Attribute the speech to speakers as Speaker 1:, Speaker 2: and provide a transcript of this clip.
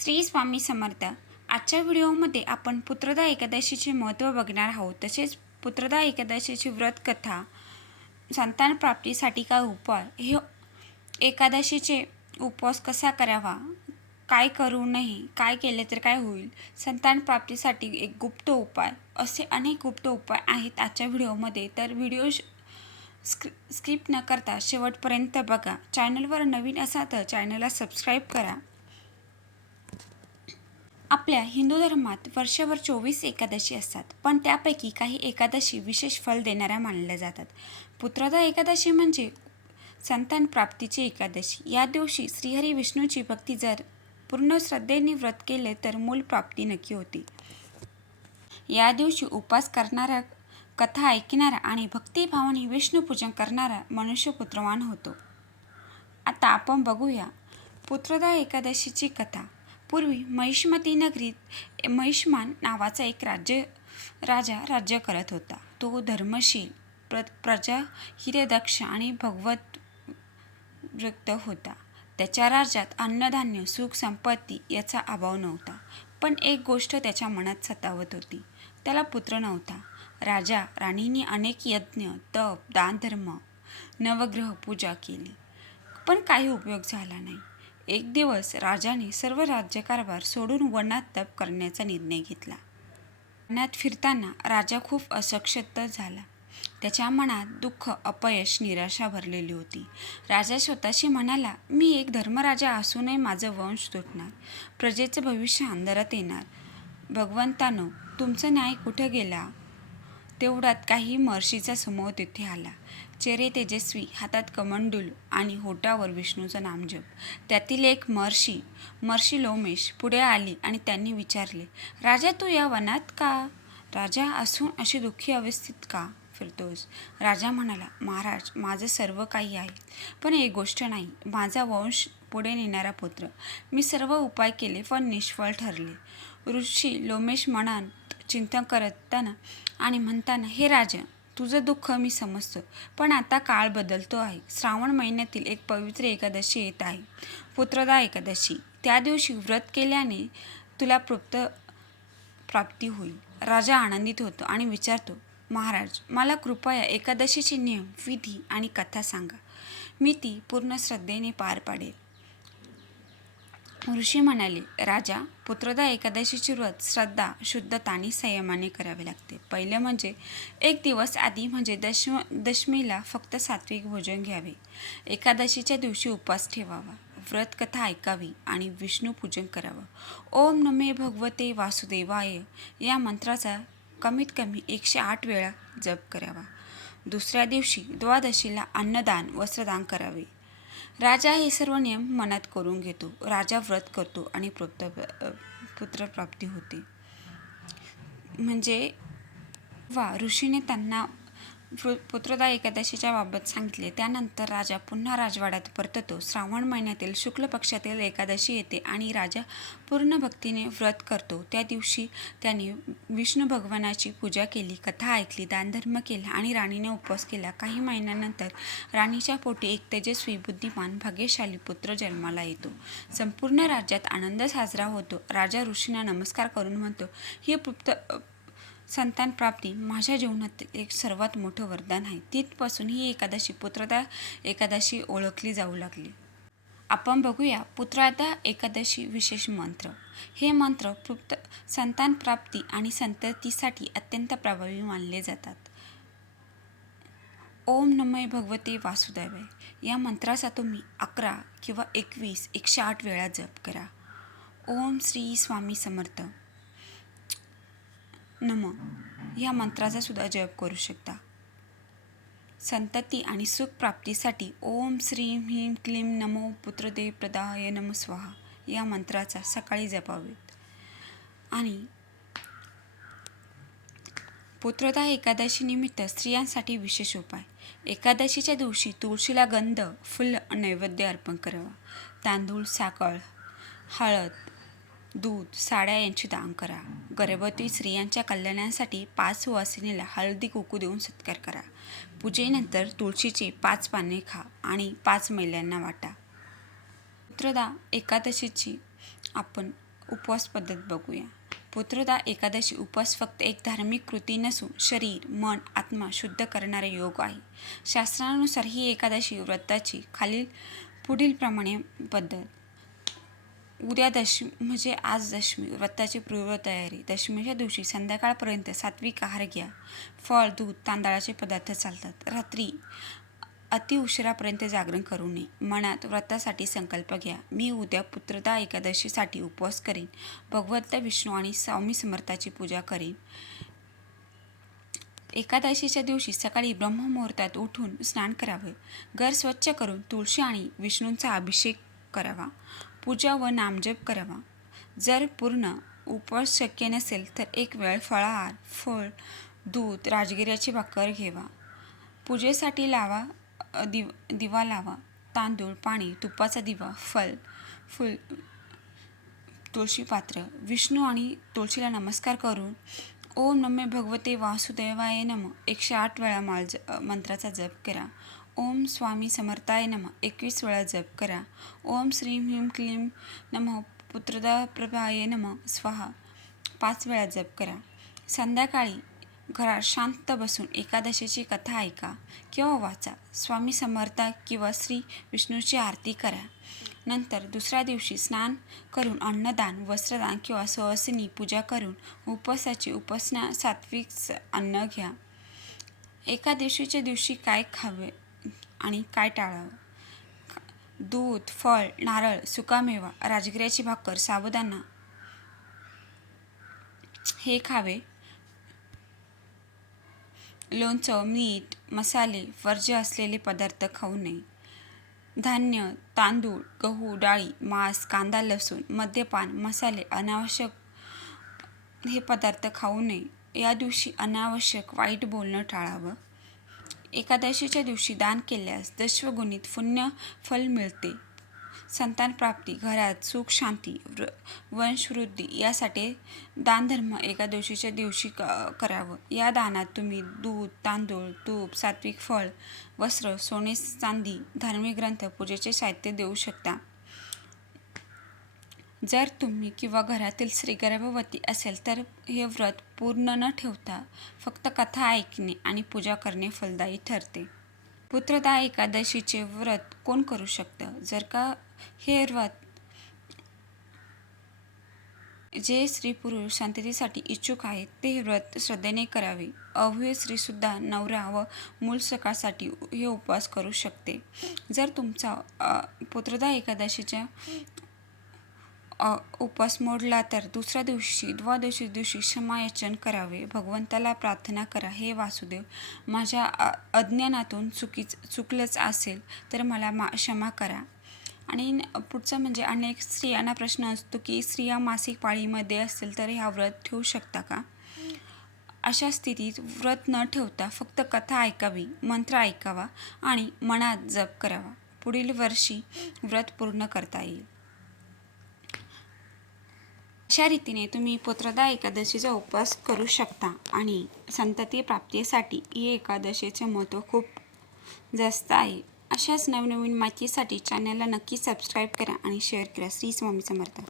Speaker 1: श्री स्वामी समर्थ. आजच्या व्हिडिओमध्ये आपण पुत्रदा एकादशीचे महत्त्व बघणार आहोत. तसेच पुत्रदा एकादशीची व्रत कथा संतान प्राप्तीसाठी काय उपाय हे एकादशीचे उपवास कसा करावा काय करू नये काय केले तर काय होईल संतान प्राप्तीसाठी एक गुप्त उपाय असे अनेक गुप्त उपाय आहेत आजच्या व्हिडिओमध्ये. तर व्हिडिओ स्क्रि स्किप न करता शेवटपर्यंत बघा. चॅनलवर नवीन असा तर चॅनलला सबस्क्राईब करा. आपल्या हिंदू धर्मात वर्षभर चोवीस एकादशी असतात पण त्यापैकी काही एकादशी विशेष फल देणाऱ्या मानल्या जातात. पुत्रदा एकादशी म्हणजे संतान प्राप्तीची एकादशी. या दिवशी श्रीहरी विष्णूची भक्ती जर पूर्ण श्रद्धेने व्रत केले तर मूल प्राप्ती नक्की होती. या दिवशी उपवास करणारा कथा ऐकणारा आणि भक्तिभावाने विष्णूपूजन करणारा मनुष्य पुत्रवान होतो. आता आपण बघूया पुत्रदा एकादशीची कथा. पूर्वी महिष्मती नगरीत महिष्मान नावाचा एक राज्य राजा राज्य करत होता. तो धर्मशील प्र प्रजा हिरदक्ष आणि भगवत वृत्त होता. त्याच्या राज्यात अन्नधान्य सुख संपत्ती याचा अभाव नव्हता. पण एक गोष्ट त्याच्या मनात सतावत होती. त्याला पुत्र नव्हता. राजा राणीने अनेक यज्ञ तप दानधर्म नवग्रह पूजा केली. पण काही उपयोग झाला नाही. एक दिवस राजाने सर्व राज्यकारभार सोडून वनात तप करण्याचा निर्णय घेतला. वनात फिरताना राजा खूप असक्षत झाला. त्याच्या मनात दुःख अपयश निराशा भरलेली होती. राजा स्वतःशी म्हणाला मी एक धर्मराजा असूनही माझं वंश तुटणार. प्रजेचं भविष्य अंधारात येणार. भगवंतानो तुमचा न्याय कुठं गेला? तेवढ्यात काही महर्षीचा समूह तिथे आला. चेहरे तेजस्वी हातात कमंडूल आणि होटावर विष्णूचं नामजप. त्यातील एक महर्षी महर्षी लोमेश पुढे आली आणि त्यांनी विचारले राजा तू या वनात का? राजा असून अशी दुःखी अवस्थित का फिरतोस? राजा म्हणाला महाराज माझं सर्व काही आहे पण एक गोष्ट नाही. माझा वंश पुढे नेणारा पुत्र. मी सर्व उपाय केले पण निष्फळ ठरले. ऋषी लोमेश मनात चिंतन करताना आणि म्हणताना हे राजा तुझं दुःख मी समजतो पण आता काळ बदलतो आहे. श्रावण महिन्यातील एक पवित्र एकादशी येत आहे. पुत्रदा एकादशी. त्या दिवशी व्रत केल्याने तुला प्राप्त प्राप्ती होईल. राजा आनंदित होतो आणि विचारतो महाराज मला कृपया एकादशीचे नियम विधी आणि कथा सांगा. मी ती पूर्ण श्रद्धेने पार पाडेल. ऋषी म्हणाले राजा पुत्रदा एकादशीची व्रत श्रद्धा शुद्धता आणि संयमाने करावे लागते. पहिले म्हणजे एक दिवस आधी म्हणजे दशम दशमीला फक्त सात्विक भोजन घ्यावे. एकादशीच्या दिवशी उपवास ठेवावा. व्रत कथा ऐकावी आणि विष्णू पूजन करावं. ओम नमे भगवते वासुदेवाय या मंत्राचा कमीत कमी एकशे आठ वेळा जप करावा. दुसऱ्या दिवशी द्वादशीला अन्नदान वस्त्रदान करावे. राजा हे सर्व नियम मनात करून घेतो. राजा व्रत करतो आणि पुत्र पुत्रप्राप्ती होते. म्हणजे वा ऋषीने त्यांना पुत्रदा एकादशीच्या बाबत सांगितले. त्यानंतर राजा पुन्हा राजवाड्यात परततो. श्रावण महिन्यातील शुक्ल पक्षातील एकादशी येते आणि राजा पूर्ण भक्तीने व्रत करतो. त्या दिवशी त्याने विष्णू भगवानाची पूजा केली कथा ऐकली दानधर्म केला आणि राणीने उपवास केला. काही महिन्यानंतर राणीच्या पोटी एक तेजस्वी बुद्धिमान भाग्यशाली पुत्र जन्माला येतो. संपूर्ण राज्यात आनंद साजरा होतो. राजा ऋषींना नमस्कार करून म्हणतो हे पुत्र संतान प्राप्ती माझ्या जीवनातील एक सर्वात मोठं वरदान आहे. तिथपासून ही एकादशी पुत्रदा एकादशी ओळखली जाऊ लागली. आपण बघूया पुत्रादा एकादशी विशेष मंत्र. हे मंत्र पुप्त संतान प्राप्ती आणि संततीसाठी अत्यंत प्रभावी मानले जातात. ओम नमय भगवते वासुदेवाय. या मंत्राचा तुम्ही अकरा किंवा एकवीस एकशे आठ वेळा जप करा. ओम श्री स्वामी समर्थ. नम. या मंत्राचा सुद्धा जप करू शकता. संतती आणि सुख प्राप्तीसाठी ओम श्रीम ह्रीम क्लीम नमो पुत्रदेव प्रदाय नम स्वाहा. या मंत्राचा सकाळी जपावेत. आणि पुत्रदा एकादशी निमित्त स्त्रियांसाठी विशेष उपाय. एकादशीच्या दिवशी तुळशीला गंध फुल नैवेद्य अर्पण करावा. तांदूळ साखळ हळद दूध साड्या यांची दान करा. गर्भवती स्त्रियांच्या कल्याणासाठी पाच वासिनीला हळदी कुकू देऊन सत्कार करा. पूजेनंतर तुळशीचे पाच पाने खा आणि पाच महिलांना वाटा. पुत्रदा एकादशीची आपण उपवास पद्धत बघूया. पुत्रदा एकादशी उपवास फक्त एक धार्मिक कृती नसून शरीर मन आत्मा शुद्ध करणारे योग आहे. शास्त्रानुसार ही एकादशी व्रताची खालील पुढीलप्रमाणे पद्धत. उद्या दशमी म्हणजे आज दशमी व्रताची पूर्वतयारी दशमीच्या दिवशी संध्याकाळपर्यंत सात्विक आहार घ्या. फळ दूध तांदळाचे पदार्थ चालतात. रात्री अति उशिरापर्यंत जागरण करू नये. मनात व्रतासाठी संकल्प घ्या. मी उद्या पुत्रदा एकादशीसाठी उपवास करीन. भगवंत विष्णू आणि स्वामी समर्थाची पूजा करीन. एकादशीच्या दिवशी सकाळी ब्रह्ममुहूर्तात उठून स्नान करावे. घर स्वच्छ करून तुळशी आणि विष्णूंचा अभिषेक करावा. पूजा व नामजप करावा. जर पूर्ण उपवास शक्य नसेल तर एक वेळ फळाहार फळ दूध राजगिऱ्याची भाकर घेवा. पूजेसाठी लावा दिव दिवा लावा. तांदूळ पाणी तुपाचा दिवा फल फुल तुळशी पात्र विष्णू आणि तुळशीला नमस्कार करून ओम नमे भगवते वासुदेवाय नम. एकशे आठ वेळा माळ ज मंत्राचा जप करा. ओम स्वामी समर्थाय नम. एकवीस वेळा जप करा. ओम श्रीं ह्रीं क्लीं नम. पुत्रदा प्रभाय नम. स्वाहा. पाच वेळा जप करा. संध्याकाळी घरात शांत बसून एकादशीची कथा ऐका किंवा वाचा. स्वामी समर्थ किंवा श्री विष्णूची आरती करा. नंतर दुसऱ्या दिवशी स्नान करून अन्नदान वस्त्रदान किंवा सहसिनी पूजा करून उपवासाची उपासना सात्विक स- अन्न घ्या. एकादशीच्या दिवशी काय खावे? आणि काय टाळावं? दूध फळ नारळ सुकामेवा राजगिऱ्याची भाकर साबुदाणा हे खावे. लोणचं मीठ मसाले वर्ज्य असलेले पदार्थ खाऊ नये. धान्य तांदूळ गहू डाळी मांस कांदा लसूण मद्यपान मसाले अनावश्यक हे पदार्थ खाऊ नये. या दिवशी अनावश्यक वाईट बोलणं टाळावं. एकादशीच्या दिवशी दान केल्यास दशवगुणित पुण्य फल मिळते. संतान प्राप्ती घरात सुख शांती वृ वंशवृद्धी यासाठी दानधर्म एकादशीच्या दिवशी क करावं. या दानात तुम्ही दूध तांदूळ तूप सात्विक फळ वस्त्र सोने चांदी धार्मिक ग्रंथ पूजेचे साहित्य देऊ शकता. जर तुम्ही किंवा घरातील स्त्री गर्भवती असेल तर हे व्रत पूर्ण न ठेवता फक्त कथा ऐकणे आणि पूजा करणे फलदायी ठरते. पुत्रदा एकादशीचे व्रत कोण करू शकतं? जर का हे व्रत जे स्त्री पुरुष शांततेसाठी इच्छुक आहेत ते व्रत श्रद्धेने करावे. अवय स्त्रीसुद्धा नवरा व मूल सकाळसाठी हे उपवास करू शकते. जर तुमचा पुत्रदा एकादशीच्या उपवास मोडला तर दुसऱ्या दिवशी द्वादशी दिवशी क्षमायाचन करावे. भगवंताला प्रार्थना करा. हे वासुदेव माझ्या अ- अज्ञानातून चुकीच चुकलंच असेल तर मला मा क्षमा करा. आणि पुढचं म्हणजे अनेक स्त्रियांना प्रश्न असतो की स्त्रिया मासिक पाळीमध्ये असेल तर ह्या व्रत ठेवू शकता का? अशा स्थितीत व्रत न ठेवता फक्त कथा ऐकावी मंत्र ऐकावा आणि मनात जप करावा. पुढील वर्षी व्रत पूर्ण करता येईल. अशा रीतीने तुम्ही पुत्रदा एकादशीचा उपवास करू शकता आणि संतती प्राप्तीसाठी ही एकादशीचे महत्त्व खूप जास्त आहे. अशाच नवनवीन माहितीसाठी चॅनलला नक्की सबस्क्राईब करा आणि शेअर करा. श्री स्वामी समर्थ.